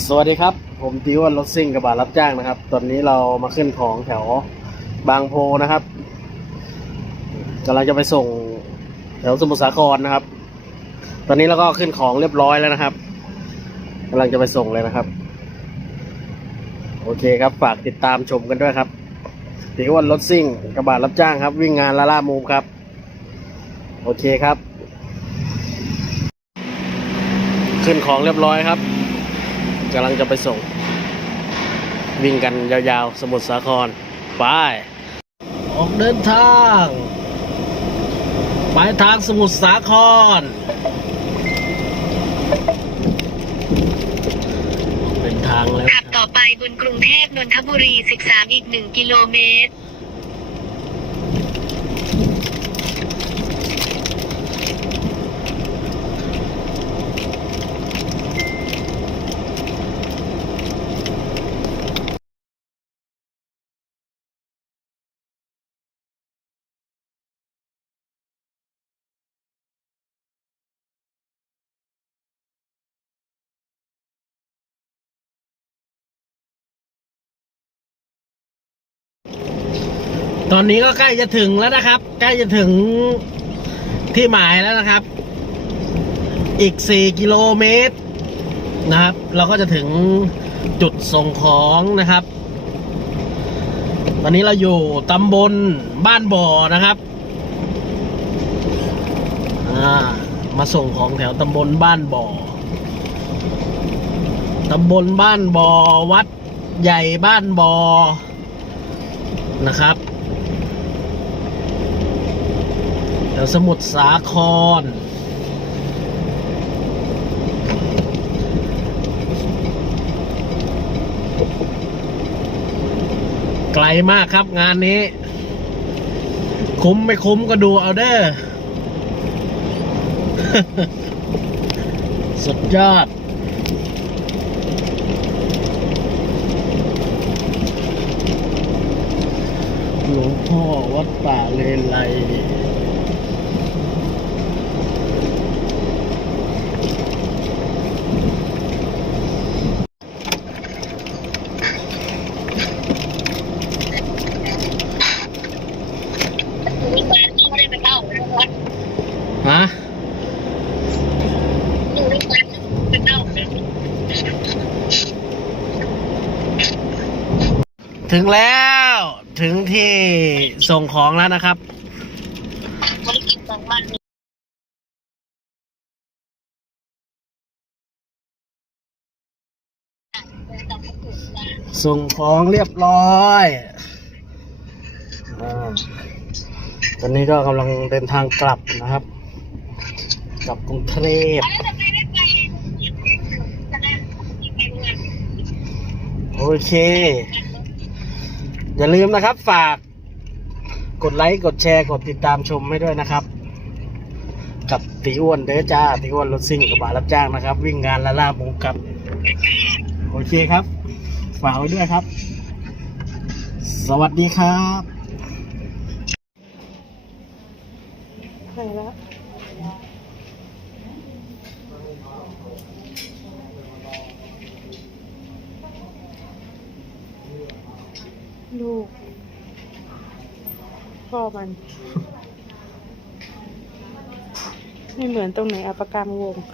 สวัสดีครับ ผมติวันรถซิ่งกระบะรับจ้างนะครับ ตอนนี้เรามาขึ้นของแถวบางโพนะครับกำลังจะไปส่งแถวสมุทรสาครนะครับ ตอนนี้เราก็ขึ้นของเรียบร้อยแล้วนะครับกำลังจะไปส่งเลยนะครับ โอเคครับฝากติดตามชมกันด้วยครับติวันรถซิ่งกระบะรับจ้างครับ วิ่งงานลาล่ามูฟครับ โอเคครับ ขึ้นของเรียบร้อยครับ กำลังจะไปส่ง วิ่งกันยาวๆ สมุทรสาคร ไป ออกเดินทางไปทางสมุทรสาคร เป็นทางแล้ว ขับต่อไปบนกรุงเทพนนทบุรี 13 อีก 1 กิโลเมตร ตอนนี้ก็ใกล้จะถึงแล้วนะครับ ใกล้จะถึงที่หมายแล้วนะครับ อีก 4 กิโลเมตรนะครับ เราก็จะถึงจุดส่งของนะครับ ตอนนี้เราอยู่ตำบลบ้านบ่อนะครับมาส่งของแถวตำบลบ้านบ่อตำบลบ้านบ่อวัดใหญ่บ้านบ่อนะครับ แถวสมุทรสาคร ไกลมากครับงานนี้ คุ้มไม่คุ้มก็ดูเอาเด้อ สุดยอดหลวงพ่อวัดป่าเลนไลฮะ ถึงแล้วถึงที่ส่งของแล้วนะครับส่งของเรียบร้อยอาตอนนี้ก็กำลังเดินทางกลับนะครับ กลับกรุงเทพโอเค อย่าลืมนะครับ ฝากกดไลค์ กดแชร์ กดติดตามชมให้ด้วยนะครับ กับตีอ้วนเด้อจ้าตีอ้วนรถซิ่งกับบารับจ้างนะครับ วิ่งงานละล่าหมูกับ โอเคครับ ฝากไว้ด้วยครับ สวัสดีครับไปแล้ว ลูก พ่อมัน ไม่เหมือนตรงไหนอัปการวงศ์